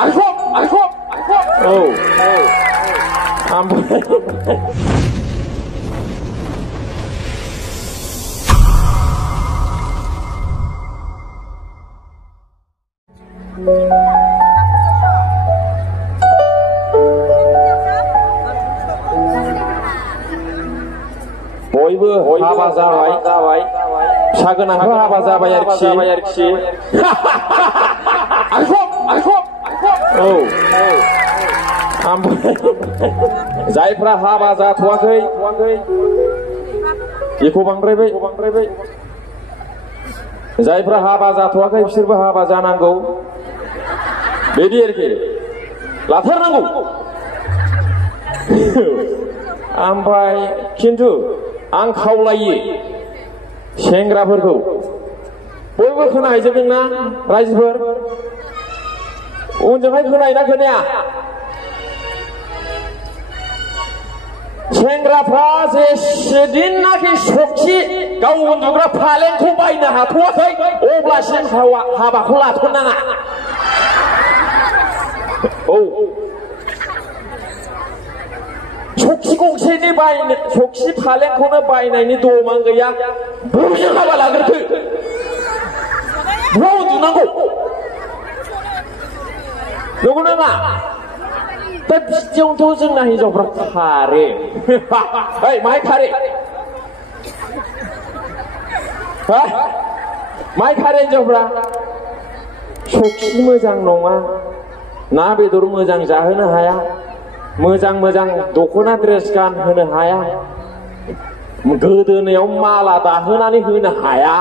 알콩 안 보여. बयबो हाबा जाबाय फिसा गोनांखौ हाबा जाबाय आरोखि औ ओमफ्राय जायफ्रा हाबा जाथ'वाखै बेखौ बांद्रायबाय जायफ्रा हाबा जाथ'वाखै बिसोरबो हाबा जानांगौ बिदि आरोखि लाथारनांगौ ओमफ्राय खिन्थु आं खावलायो सेंग्राफोरखौ बयबो खोनाहैजोबदोंना रायजोफोर उनजोंहाय खोनायोना खोनाया सेंग्राफ्रा जेसेदिननाखि सक्ति गाव उन्दुग्रा फालेंखौ बायनो हाथ'वाखै अब्लासिम हाबाखौ लाथ'नाङा औ सक्ति गंसेनि सक्ति फालेंखौनो बायनायनि दमान गैया बबेजों हाबा लाग्रोखो बहा उन्दुनांगौ नंगौ नामा दा बिदियावनोथ' जोंना हिनजावफ्रा खारो माहाय खारो माहाय खारो हिनजावफ्रा सक्ति मोजां नङा ना बेदर मोजां जाहोनो हाया मोजां दख'ना ड्रेस गानहोनो हाया गोदोनायाव माला दाहोनानै होनो हाया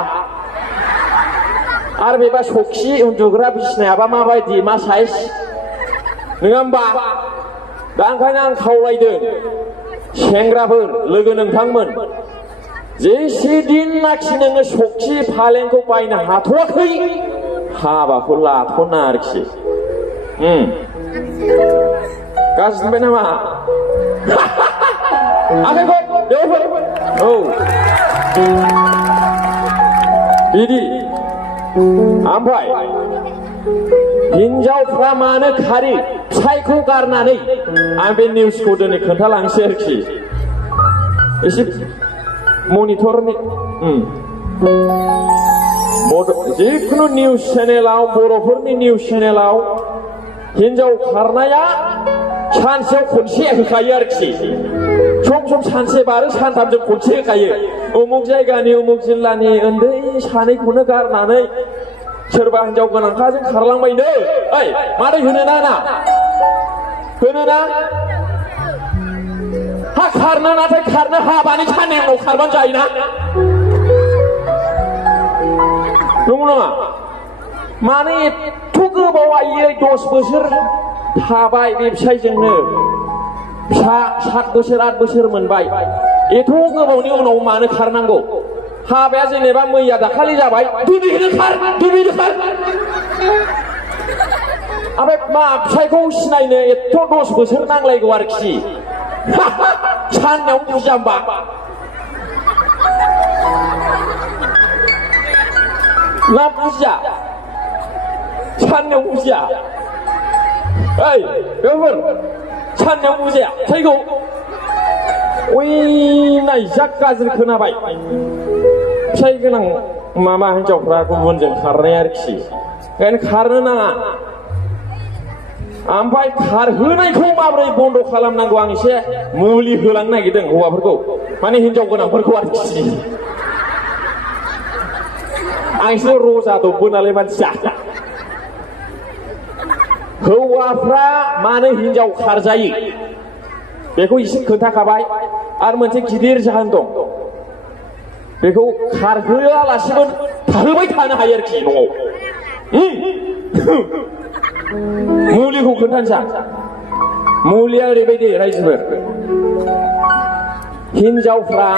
आरो बेबा सक्ति उन्दुग्रा बिसिनायाबा माबायदि मा साइज नङा होमबा दा ओंखायनो आं खावलायदों सेंग्राफोर लोगो नोंथांमोन जेसेदिननाखि नोङो सक्ति फालेंखौ बायनो हाथ'वाखै हाबाखौ लाथ'ना आरोखि गाज्रि मोनबाय नामा आखाइखौ देवफोर औ बिदि ओमफ्राय हिनजावफ्रा मानो खारि फिसायखौ गारनानै आं बे निउसखौ दिनै खोन्थालांसै आरोखि एसे मनिटरनि जिखुनु निउस चेनेलाव बर'फोरनि निउस चेनेलाव हिनजाव खारनाया सानसेयाव खनसे होखायो आरोखि सम सानसे बारो सानथामजों खनसे होखायो उमुक जायगानि उमुक जिल्लानि उन्दै सानैखौनो गारनानै सोरबा हिनजाव गोनांखाजों खारलांबायनो ओइ मादै होनो ना हा खारनो नाथाय खारनो हाबानि साननै उनाव खारबानो जायोना नंगौ नङा मानो एथ' गोबाव आयै 10 बोसोर थाबाय बे फिसायजोंनो फिसा 7 बोसोर 8 बोसोर मोनबाय एथ' गोबावनि उनाव मानो खारनांगौ हाबाया जेनेबा मैया दाखालि जाबाय दिनैनो खार ओमफ्राय मा फिसायखौ सिनायनो एथ' 10 बोसोर नांलायगौ आरोखि साननायाव बुजामबा ना बुजिया साननायाव बुजिया ओइ बेफोर साननायाव बुजिया फैगौ ओइ नाय जा गाज्रि खोनाबाय फिसाय गोनां मामा हिनजावफ्रा गुबुनजों खारनाय आरोखि ओंखायनो खारनो नाङा ओमफ्राय खारहोनायखौ माबोरै बन्द' खालामनांगौ आं एसे मुलि होलांनो नागिरदों हौवाफोरखौ माने हिनजाव गोनांफोरखौ आरोखि आं एसे रजा दबबो नालाय मानसिया हौवाफ्रा मानो हिनजाव खारजायो बेखौ एसे खोन्थाखाबाय आरो मोनसे गिदिर जाहोन दं बेखौ खारहोआलासिनो थाहोबाय थानो हायो आरोखि न'आव मुलिखौ खोन्थानोसै मुलिया ओरैबायदि रायजोफोर हिनजावफ्रा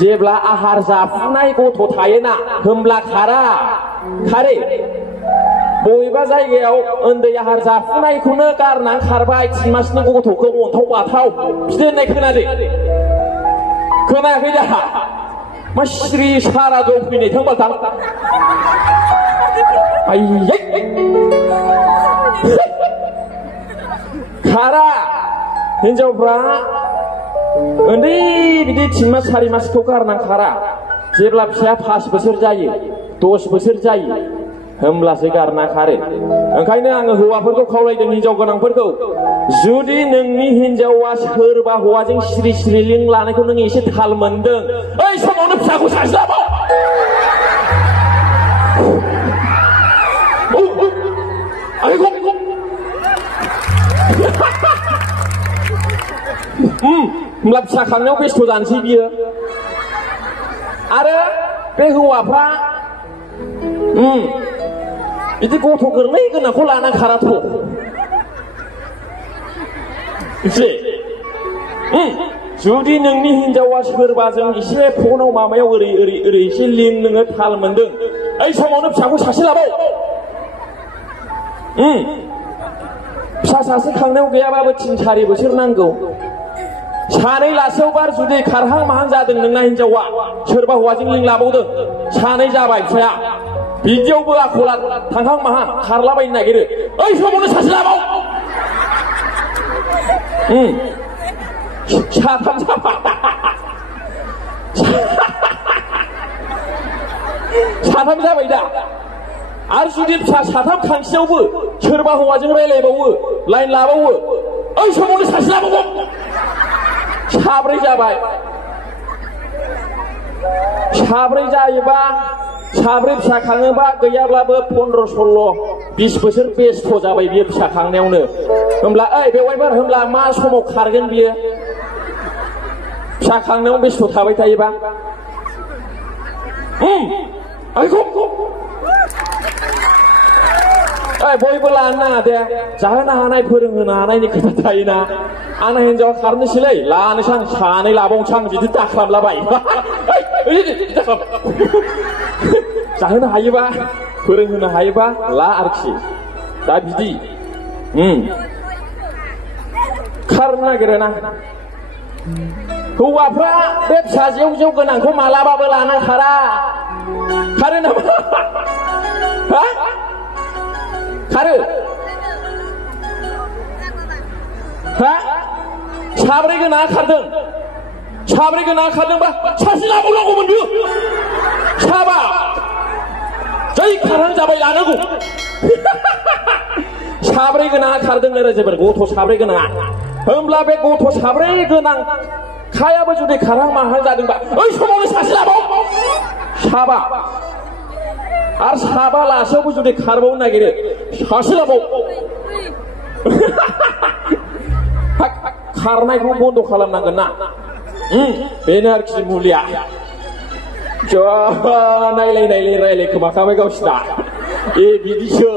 जेब्ला आहार जाफुनाय गथ' थायोना होमब्ला खारो बबेबा जायगायाव उन्दै आहार जाफुनायखौनो गारनानै खारबाय 3 मासनि गथ'खौ अन्थाव बाथाव बिदि होननाय खोनायाखै दा मा सिरि सारा दं फैनाय थांबा थां आयै खारा हिनजावफ्रा उन्दै बिदि 3 मास 4 मासखौ गारना खारा जेब्ला फिसाया 5 बोसोर जायो 10 बोसोर जायो होमब्लासो गारना खारो ओंखायनो आङो हौवाफोरखौ खावलायदों हिनजाव गोनांफोरखौ जुदि नोंनि हिनजावा सोरबा हौवाजों सिरि सिरि लिं लानायखौ नों एसे थाल मोनदों ओइ समावनो फिसाखौ सानस्लाबाव होमब्ला फिसा खांनायाव बेस्थ' जानोसै बियो आरो बे हौवाफ्रा बिदि गथ' गोरलै गोनांखौ लाना खाराथ' जुदि नोंनि हिनजावा सोरबाजों एसे फनाव माबायाव ओरै ओरै ओरै एसे लिं नोङो थाल मोनदों ओइ समावनो फिसाखौ सासे लाबाव फिसा सासे खांनायाव गैयाबाबो 3-4 बोसोर नांगौ सानै लासेयावबा जुदि खारहां माहां जादों नोंना हिनजावा सोरबा हौवाजों लिं लाबावदों सानै जाबाय फिसाया बिदियावबो आखला थांहां माहां खारलाबायनो नागिरो ओइ समावनो सासे लाबाव साथाम जाबाय साथाम जाबाय दा आरो जुदि फिसा साथाम खांसेयावबो सोरबा हौवाजों रायलायबावो लाइन लाबावो ओइ समावनो सासे लाबावो साब्रै जाबाय साब्रै जायोबा साब्रै फिसा खाङोबा गैयाब्लाबो 15-16-20 बोसोर बेस्थ' जाबाय बियो फिसा खांनायावनो होमब्ला ओइ बेवाइफोर होमब्ला मा समाव खारगोन बियो फिसा खांनायाव बेस्थ' थाबाय थायोबा बयबो लानो नाङा दे जाहोनो हानाय फोरोंहोनो हानायनि खोथा थायोना आंना हिनजावा खारनोसैलै लानोसै आं सानै लाबावनोसै आं बिदि दाख्लामलाबाय जाहोनो हायोबा फोरोंहोनो हायोबा ला आरोखि दा बिदि खारनो नागिरोना हौवाफ्रा बे फिसा जेव जेव गोनांखौ मालाबाबो लाना खारा खारो नामा हा खारो हा साब्रै गोनाङा खारदों साब्रै गोनाङा खारदोंबा सासे लाबावनांगौमोन बियो साबा जै खारहां जाबाय लानांगौ साब्रै गोनाङा खारदों नो जोबोर गथ' साब्रै गोनाङा होमब्ला बे गथ' साब्रै गोनां खायाबो जुदि खारहां माहां जादोंबा ओइ समावनो सासे लाबाव साबा आरो साबा लासेयावबो जुदि खारबावनो नागिरो सासे लाबाव खारनायखौ बन्द' खालामनांगोन ना बेनो आरोखि मुलिया नायलाय नायलाय रायलाय खोमाखाबाय गावसिना बिदिसो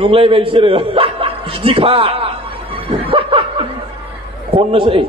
नंलायबाय बिसोरो बिदिखा खननोसै